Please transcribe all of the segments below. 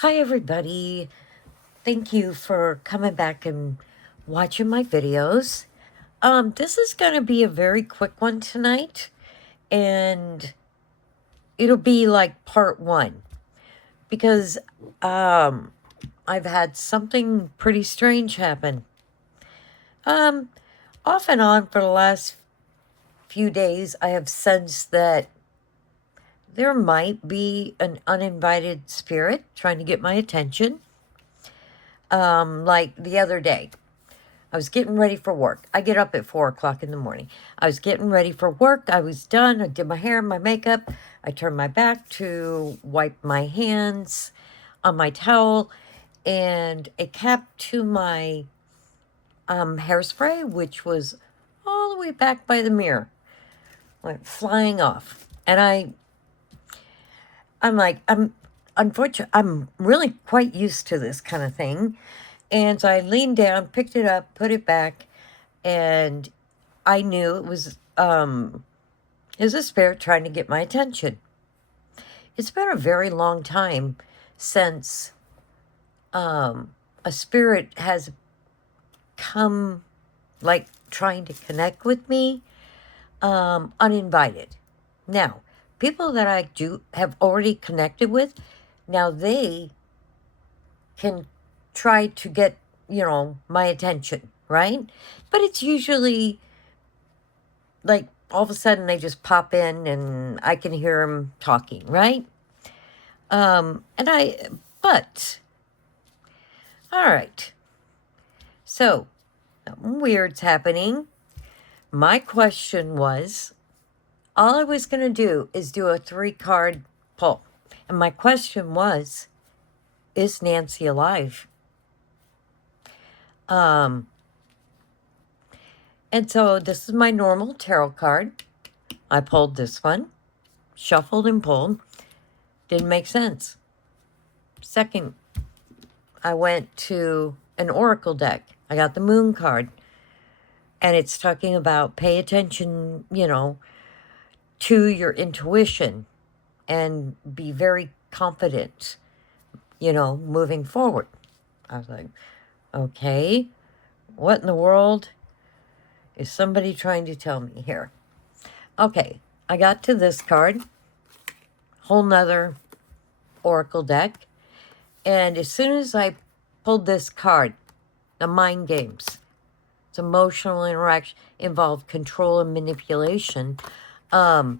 Hi, everybody. Thank you for coming back and watching my videos. This is going to be a very quick one tonight, and it'll be like part one because I've had something pretty strange happen. Um, Off and on for the last few days, I have sensed that there might be an uninvited spirit trying to get my attention. Like the other day, I was getting ready for work. I get up at 4 o'clock in the morning. I was getting ready for work. I was done. I did my hair and my makeup. I turned my back to wipe my hands on my towel, and it kept to my hairspray, which was all the way back by the mirror, went flying off. And I'm really quite used to this kind of thing. And so I leaned down, picked it up, put it back, and I knew it was a spirit trying to get my attention. It's been a very long time since a spirit has come, like, trying to connect with me, uninvited. Now, people that I do have already connected with, now they can try to get, my attention, right? But it's usually like all of a sudden they just pop in and I can hear them talking, right? But, all right. So, something weird's happening. My question was, all I was going to do is do a 3-card pull. And my question was, is Nancy alive? And so this is my normal tarot card. I pulled this one, shuffled and pulled. Didn't make sense. Second, I went to an oracle deck. I got the moon card. And it's talking about pay attention, to your intuition and be very confident, moving forward. I was like, okay, what in the world is somebody trying to tell me here? Okay, I got to this card, whole nother oracle deck. And as soon as I pulled this card, the mind games, it's emotional interaction, involved control and manipulation, I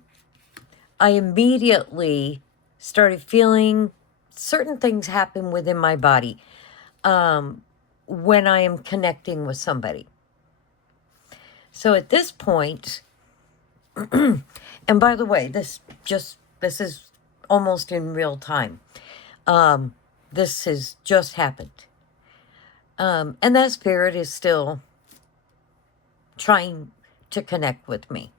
immediately started feeling certain things happen within my body when I am connecting with somebody. So at this point, and by the way, this is almost in real time. This has just happened. And that spirit is still trying to connect with me.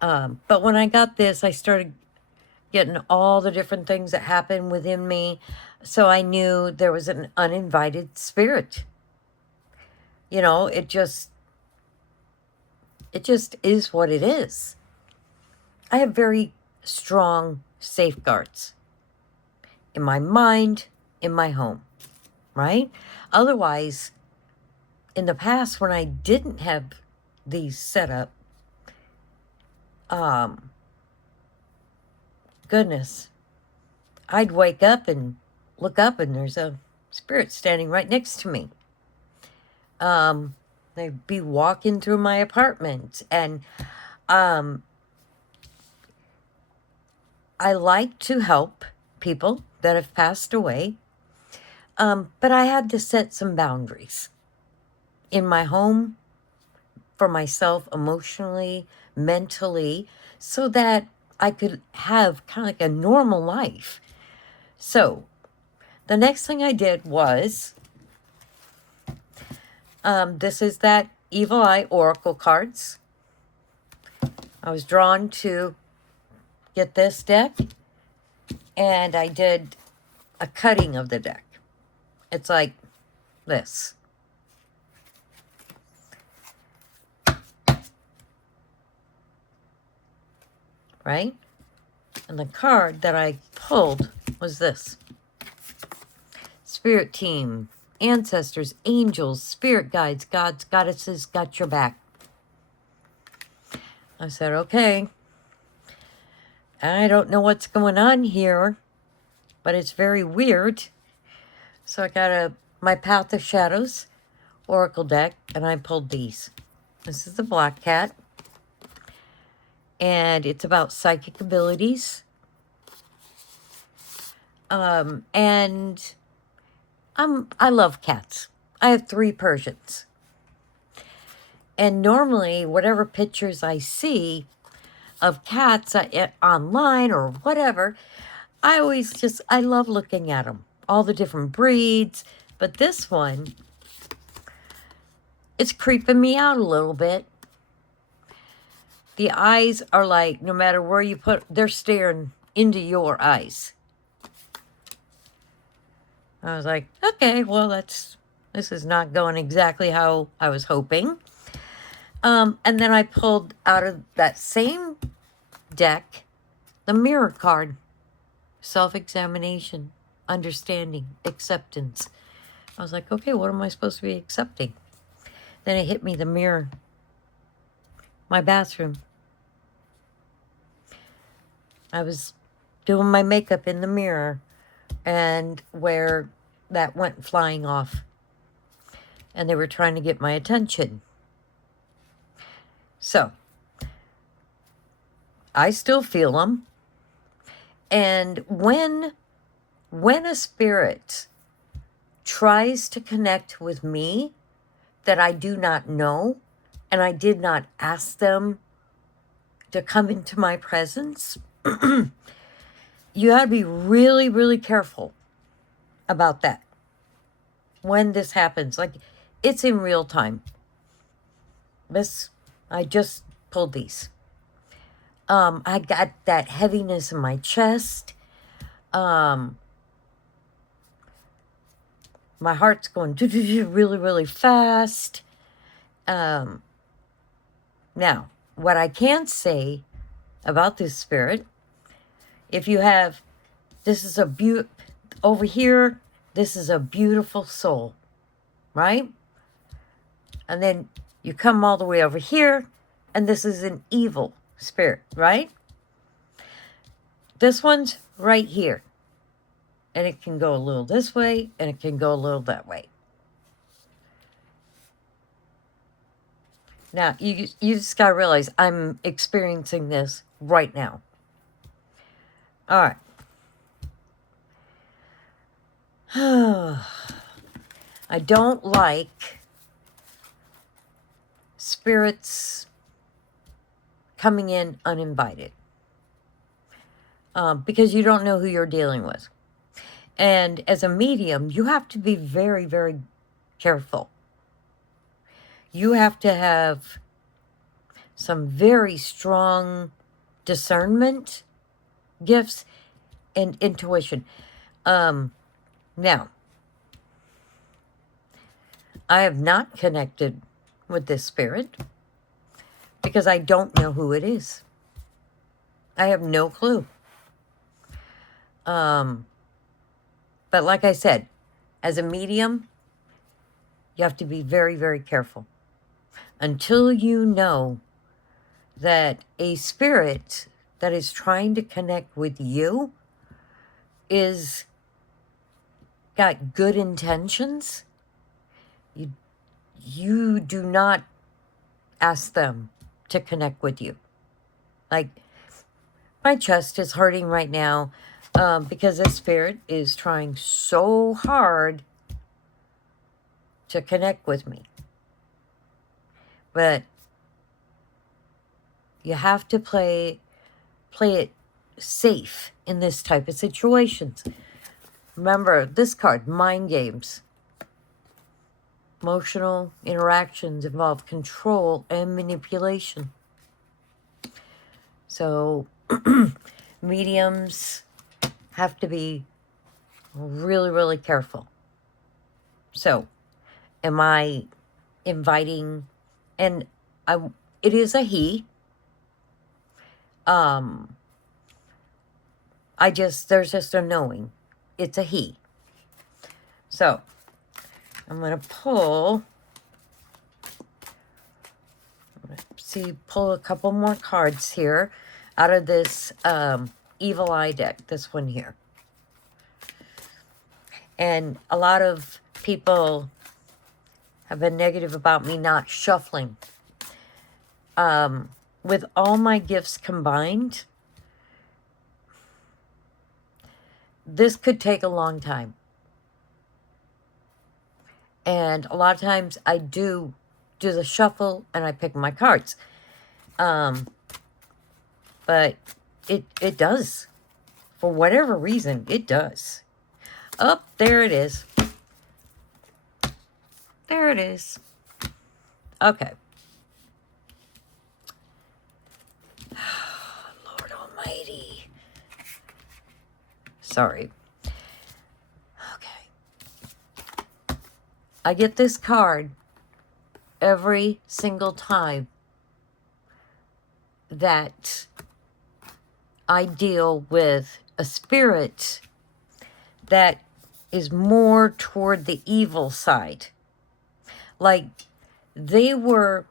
But when I got this, I started getting all the different things that happen within me. So I knew there was an uninvited spirit. It just is what it is. I have very strong safeguards in my mind, in my home, right? Otherwise, in the past, when I didn't have these set up, goodness, I'd wake up and look up and there's a spirit standing right next to me. They'd be walking through my apartment, and I like to help people that have passed away, but I had to set some boundaries in my home for myself, emotionally, mentally, so that I could have kind of like a normal life. So the next thing I did was, this is that Evil Eye Oracle cards. I was drawn to get this deck, and I did a cutting of the deck. It's like this. Right? And the card that I pulled was this. spirit team, ancestors, angels, spirit guides, gods, goddesses, got your back. I said, okay, I don't know what's going on here, but it's very weird. So I got my Path of Shadows Oracle deck, and I pulled these. This is the Black Cat, and it's about psychic abilities. And I love cats. I have 3 Persians. And normally, whatever pictures I see of cats online or whatever, I love looking at them. All the different breeds. But this one, it's creeping me out a little bit. The eyes are like, no matter where you put, they're staring into your eyes. I was like, okay, well, this is not going exactly how I was hoping. And then I pulled out of that same deck the Mirror card. Self-examination, understanding, acceptance. I was like, okay, what am I supposed to be accepting? Then it hit me, the mirror. My bathroom. I was doing my makeup in the mirror, and where that went flying off. And they were trying to get my attention. So, I still feel them. And when a spirit tries to connect with me that I do not know, and I did not ask them to come into my presence, you got to be really, really careful about that. When this happens, like, it's in real time. I just pulled these. I got that heaviness in my chest. My heart's going really, really fast. Now, what I can say about this spirit, if you have, over here, this is a beautiful soul, right? And then you come all the way over here, and this is an evil spirit, right? This one's right here. And it can go a little this way, and it can go a little that way. Now, you just got to realize I'm experiencing this right now. All right. I don't like spirits coming in uninvited. Because you don't know who you're dealing with. And as a medium, you have to be very, very careful. You have to have some very strong discernment, gifts, and intuition. Now, I have not connected with this spirit because I don't know who it is. I have no clue. But like I said, as a medium, you have to be very, very careful. Until you know that a spirit that is trying to connect with you is got good intentions, you do not ask them to connect with you. Like, my chest is hurting right now because this spirit is trying so hard to connect with me. But you have to play it safe in this type of situations. Remember this card, mind games. Emotional interactions involve control and manipulation. So mediums have to be really, really careful. So am I inviting, and it is a he. There's just a knowing. It's a he. So, I'm going to pull a couple more cards here out of this Evil Eye deck, this one here. And a lot of people have been negative about me not shuffling. With all my gifts combined, this could take a long time. And a lot of times I do the shuffle and I pick my cards. But it does. For whatever reason, it does. Oh, there it is. There it is. Okay. Lord Almighty. Sorry. Okay. I get this card every single time that I deal with a spirit that is more toward the evil side. Like, when they were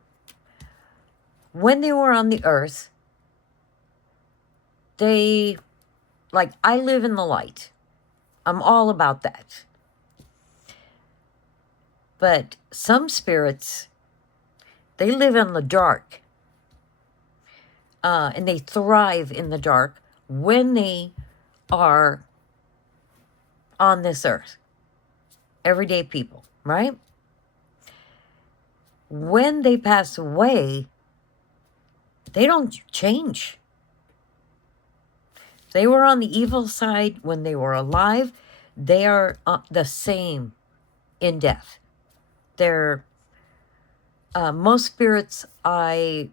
on the earth, I live in the light. I'm all about that. But some spirits, they live in the dark. And they thrive in the dark when they are on this earth. Everyday people, right? When they pass away, they don't change. They were on the evil side when they were alive. They are the same in death. They're most spirits I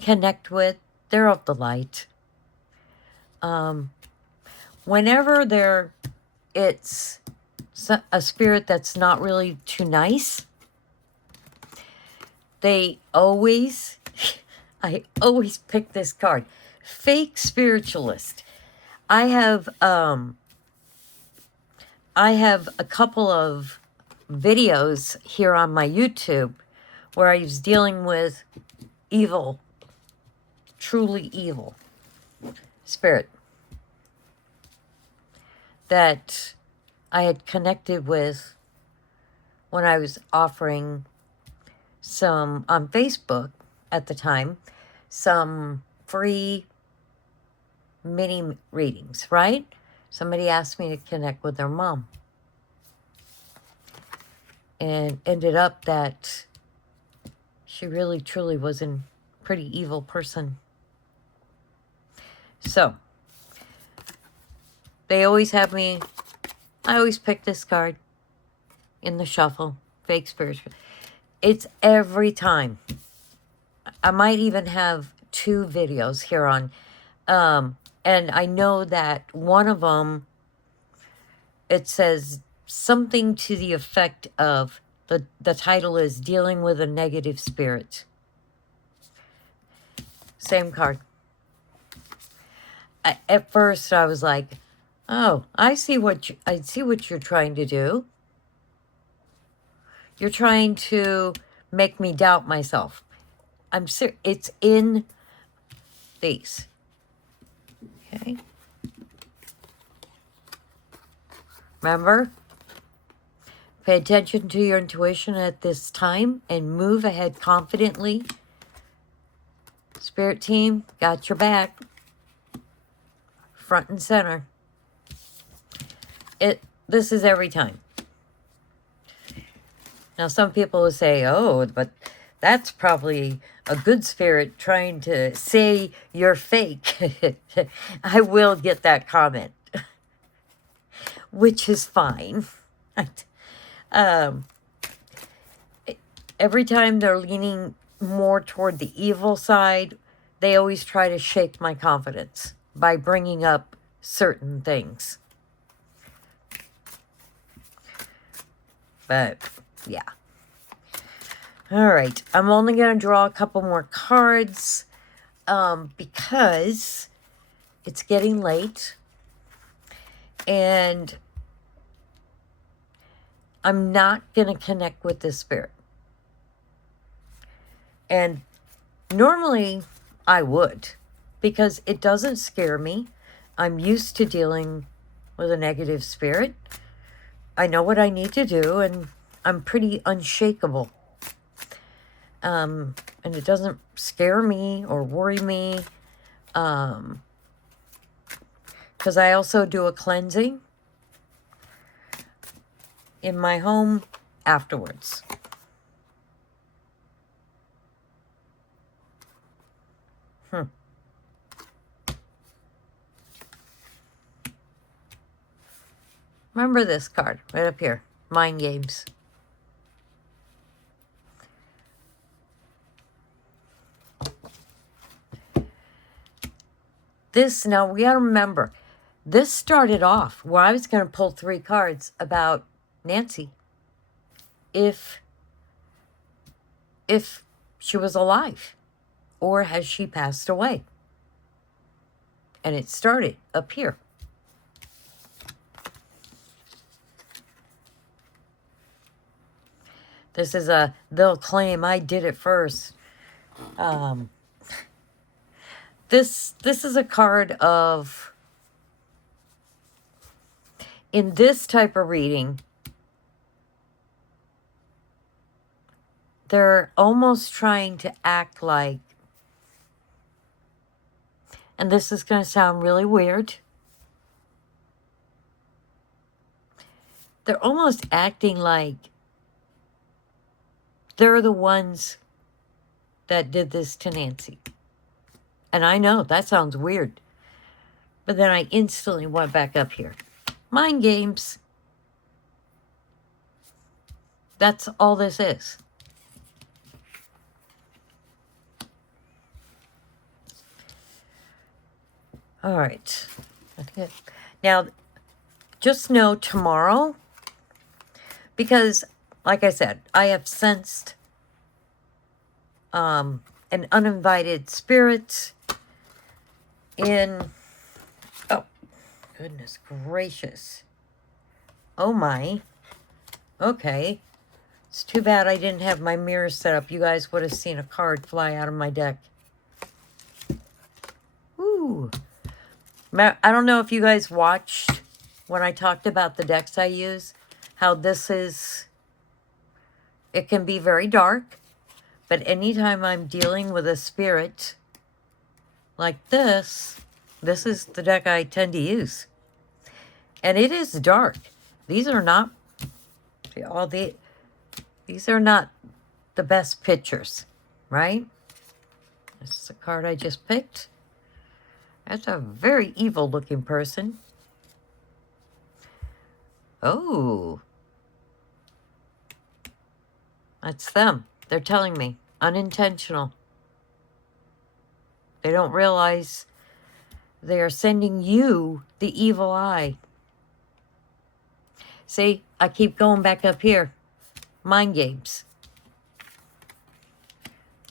connect with, they're of the light. Whenever it's a spirit that's not really too nice, I always pick this card. Fake spiritualist. I have a couple of videos here on my YouTube where I was dealing with evil, truly evil spirit that I had connected with when I was offering some, on Facebook at the time, some free mini readings, right? Somebody asked me to connect with their mom. And ended up that she really, truly was a pretty evil person. So, they always have me, I always pick this card in the shuffle, fake spiritual. It's every time. I might even have 2 videos here on, and I know that one of them, it says something to the effect of, the title is Dealing with a Negative Spirit. Same card. At first I was like, oh, I see what you're trying to do. You're trying to make me doubt myself. I'm serious. It's in these. Okay. Remember? Pay attention to your intuition at this time and move ahead confidently. Spirit team, got your back. Front and center. This is every time. Now, some people will say, oh, but that's probably a good spirit trying to say you're fake. I will get that comment, which is fine. Every time they're leaning more toward the evil side, they always try to shake my confidence by bringing up certain things. But, yeah. All right. I'm only going to draw a couple more cards because it's getting late. And I'm not going to connect with this spirit. And normally I would, because it doesn't scare me. I'm used to dealing with a negative spirit. I know what I need to do, and I'm pretty unshakable. And it doesn't scare me or worry me. Because I also do a cleansing in my home afterwards. Remember this card right up here, Mind Games. This, now we got to remember, this started off where I was going to pull 3 cards about Nancy. If she was alive, or has she passed away? And it started up here. This is they'll claim I did it first. This is a card of, in this type of reading, they're almost trying to act like, and this is going to sound really weird, they're almost acting like they're the ones that did this to Nancy. And I know that sounds weird, but then I instantly went back up here. Mind games. That's all this is. All right. Okay. Now, just know tomorrow, because, like I said, I have sensed an uninvited spirit in, oh, goodness gracious. Oh my. Okay. It's too bad I didn't have my mirror set up. You guys would have seen a card fly out of my deck. Ooh. I don't know if you guys watched when I talked about the decks I use, how this is, it can be very dark, but anytime I'm dealing with a spirit like this is the deck I tend to use. And it is dark. These are not these are not the best pictures, right? This is a card I just picked. That's a very evil looking person. Oh. That's them. They're telling me. Unintentional. They don't realize they are sending you the evil eye. See, I keep going back up here. Mind games.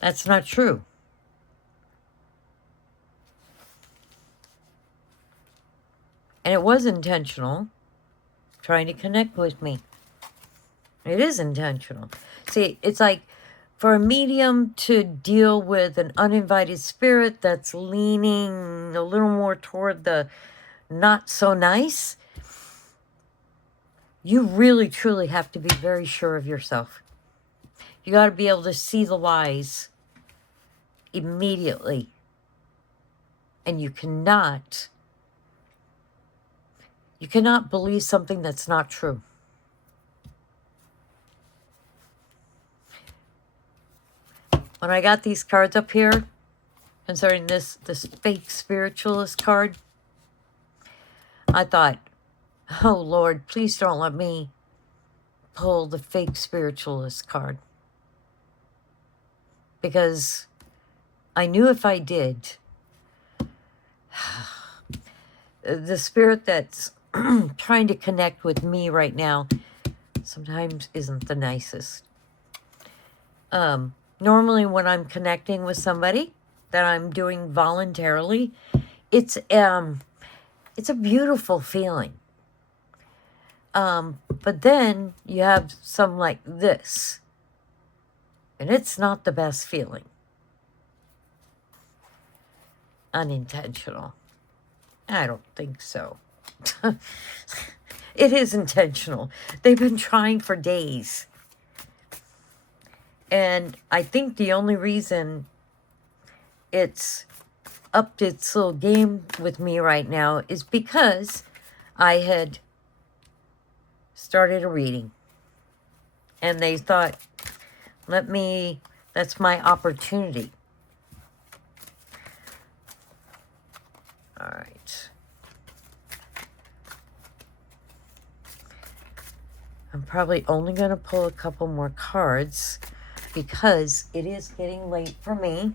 That's not true. And it was intentional, trying to connect with me. It is intentional. See, it's like for a medium to deal with an uninvited spirit that's leaning a little more toward the not so nice, you really, truly have to be very sure of yourself. You got to be able to see the lies immediately. And you cannot believe something that's not true. When I got these cards up here, concerning this fake spiritualist card, I thought, oh Lord, please don't let me pull the fake spiritualist card. Because I knew if I did, the spirit that's trying to connect with me right now sometimes isn't the nicest. Normally when I'm connecting with somebody that I'm doing voluntarily, it's a beautiful feeling. But then you have some like this, and it's not the best feeling. Unintentional. I don't think so. It is intentional. They've been trying for days. And I think the only reason it's upped its little game with me right now is because I had started a reading. And they thought, that's my opportunity. All right. I'm probably only going to pull a couple more cards because it is getting late for me.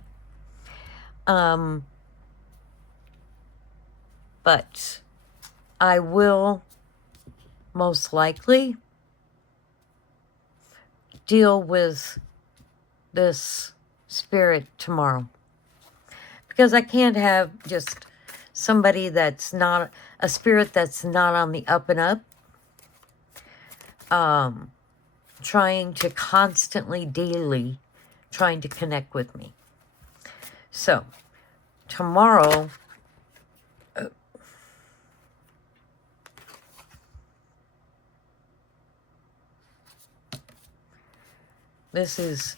But I will most likely deal with this spirit tomorrow. Because I can't have just somebody that's not, a spirit that's not on the up and up, trying to constantly, daily, trying to connect with me. So, tomorrow, this is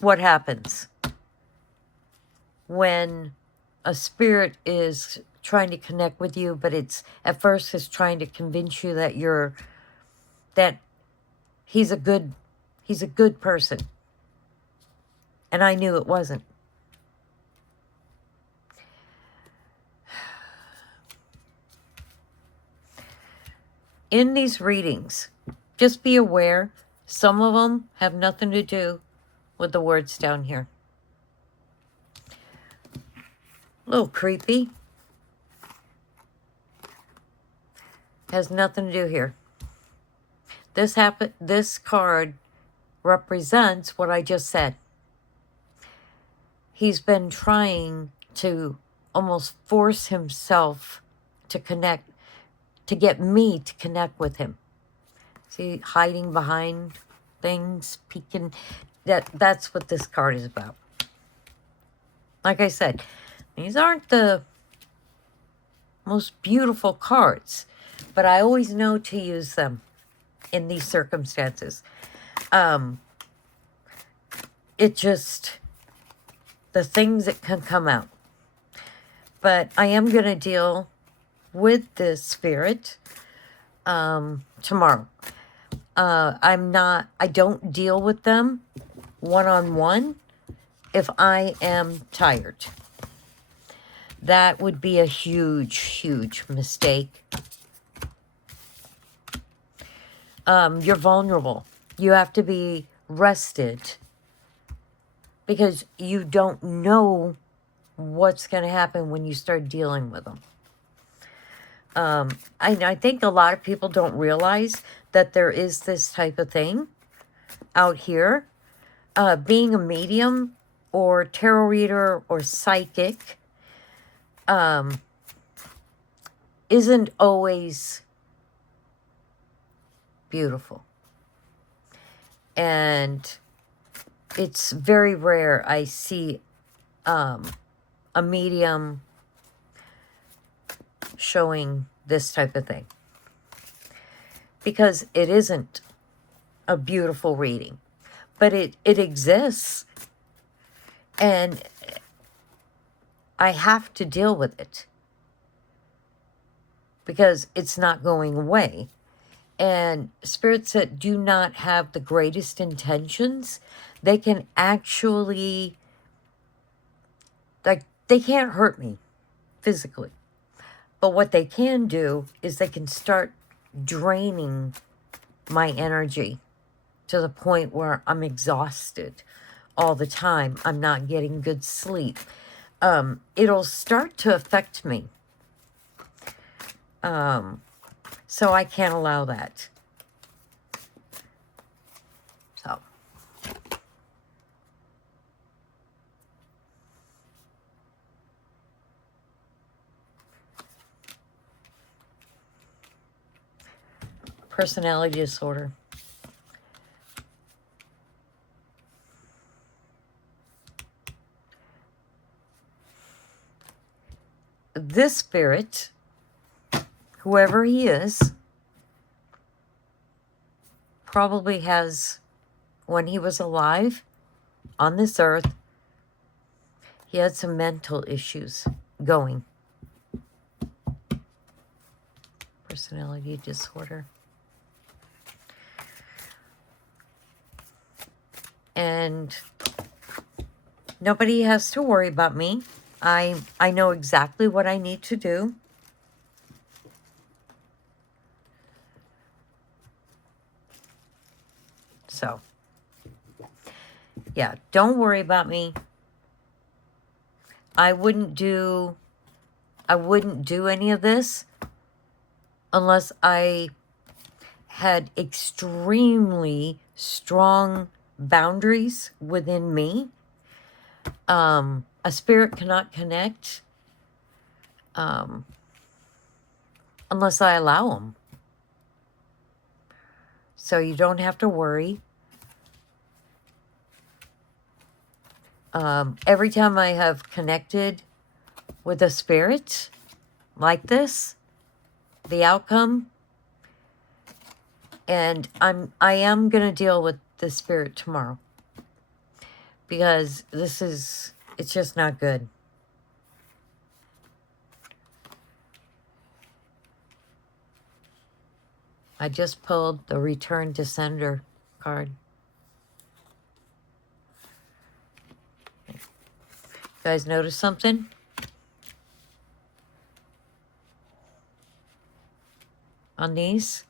what happens when a spirit is trying to connect with you, but it's at first is trying to convince you that he's a good person. And I knew it wasn't. In these readings, just be aware, some of them have nothing to do with the words down here. A little creepy. Has nothing to do here. This card represents what I just said. He's been trying to almost force himself to connect, to get me to connect with him. See, hiding behind things, peeking. That's what this card is about. Like I said, these aren't the most beautiful cards, but I always know to use them in these circumstances. It just, the things that can come out. But I am going to deal with this spirit tomorrow. I don't deal with them one-on-one if I am tired. That would be a huge, huge mistake. You're vulnerable. You have to be rested because you don't know what's going to happen when you start dealing with them. I think a lot of people don't realize that there is this type of thing out here. Being a medium or tarot reader or psychic isn't always beautiful. And it's very rare I see a medium showing this type of thing. Because it isn't a beautiful reading. But it exists. And I have to deal with it. Because it's not going away. And spirits that do not have the greatest intentions, they can actually, like, they can't hurt me physically. But what they can do is they can start draining my energy to the point where I'm exhausted all the time. I'm not getting good sleep. It'll start to affect me. So I can't allow that. So. Personality disorder. This spirit, whoever he is, probably has, when he was alive on this earth, he had some mental issues going. Personality disorder. And nobody has to worry about me. I know exactly what I need to do. So, yeah, don't worry about me. I wouldn't do any of this unless I had extremely strong boundaries within me. A spirit cannot connect unless I allow them. So you don't have to worry. Every time I have connected with a spirit like this, the outcome, and I am going to deal with the spirit tomorrow, because it's just not good. I just pulled the Return to Sender card. You guys notice something? On these?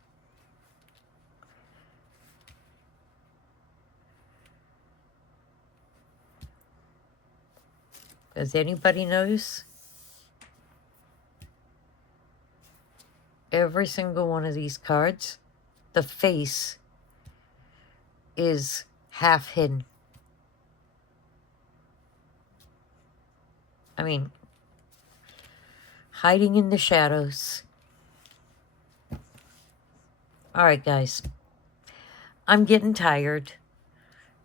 Does anybody notice? Every single one of these cards, the face is half hidden. I mean, hiding in the shadows. All right, guys. I'm getting tired.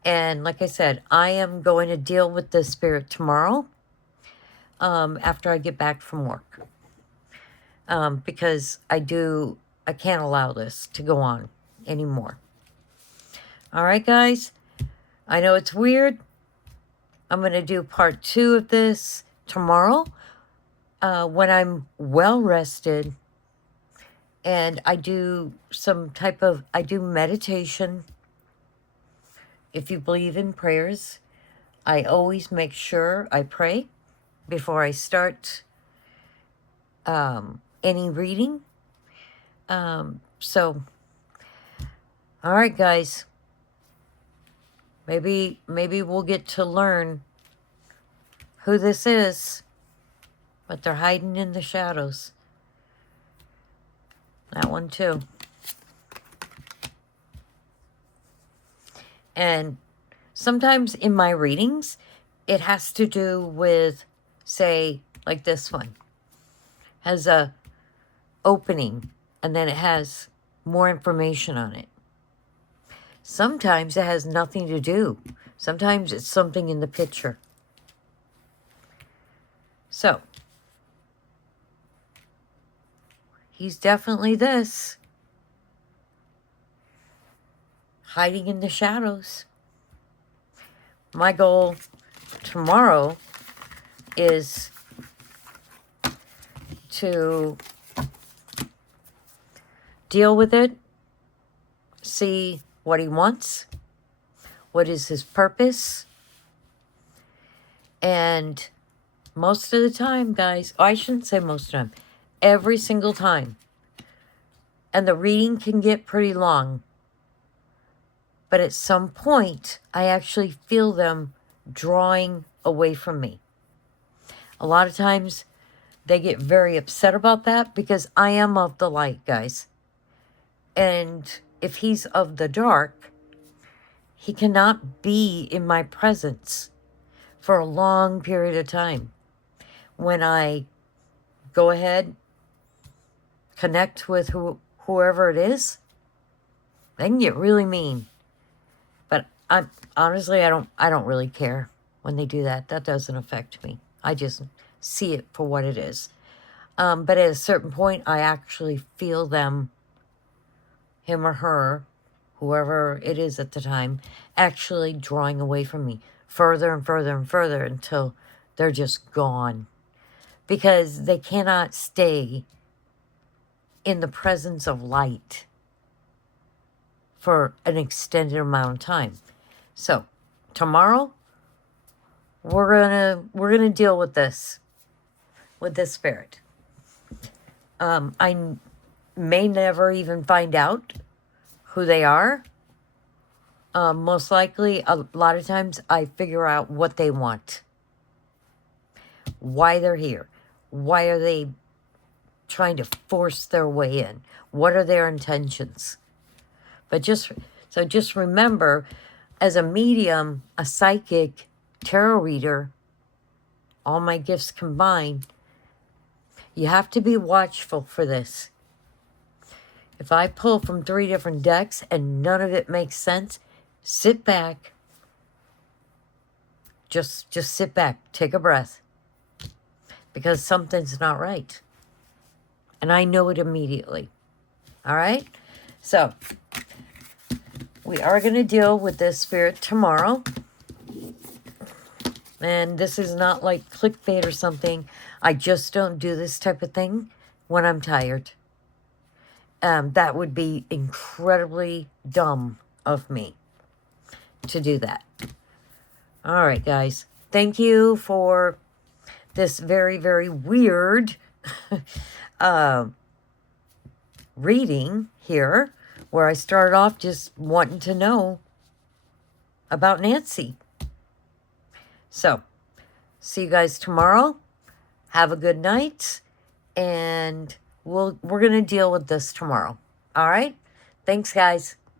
And like I said, I am going to deal with the spirit tomorrow after I get back from work. Because I can't allow this to go on anymore. All right, guys. I know it's weird. I'm going to do part 2 of this tomorrow when I'm well rested. And I do I do meditation. If you believe in prayers, I always make sure I pray before I start any reading. So, all right, guys. Maybe we'll get to learn who this is, but they're hiding in the shadows. That one too. And sometimes in my readings, it has to do with, say, like this one. Has a opening, and then it has more information on it. Sometimes it has nothing to do. Sometimes it's something in the picture. So, he's definitely this. Hiding in the shadows. My goal tomorrow is to deal with it, see what he wants, what is his purpose, and most of the time, guys, I shouldn't say most of the time, every single time, and the reading can get pretty long, but at some point, I actually feel them drawing away from me. A lot of times, they get very upset about that because I am of the light, guys. And if he's of the dark, he cannot be in my presence for a long period of time. When I go ahead, connect with whoever it is, They can get really mean. But honestly, I don't really care when they do that. That doesn't affect me. I just see it for what it is. But at a certain point, I actually feel them, him or her, whoever it is at the time, actually drawing away from me further and further and further until they're just gone. Because they cannot stay in the presence of light for an extended amount of time. So, tomorrow, we're gonna deal with this spirit. I may never even find out who they are. Most likely, a lot of times, I figure out what they want, why they're here, why are they trying to force their way in, what are their intentions. But just remember, as a medium, a psychic, tarot reader, all my gifts combined, you have to be watchful for this. If I pull from 3 different decks and none of it makes sense, sit back. Just sit back, take a breath, because something's not right. And I know it immediately. All right? So, we are going to deal with this spirit tomorrow. And this is not like clickbait or something. I just don't do this type of thing when I'm tired. That would be incredibly dumb of me to do that. All right, guys. Thank you for this very, very weird reading here, where I started off just wanting to know about Nancy. So, see you guys tomorrow. Have a good night, and we're going to deal with this tomorrow. All right? Thanks, guys.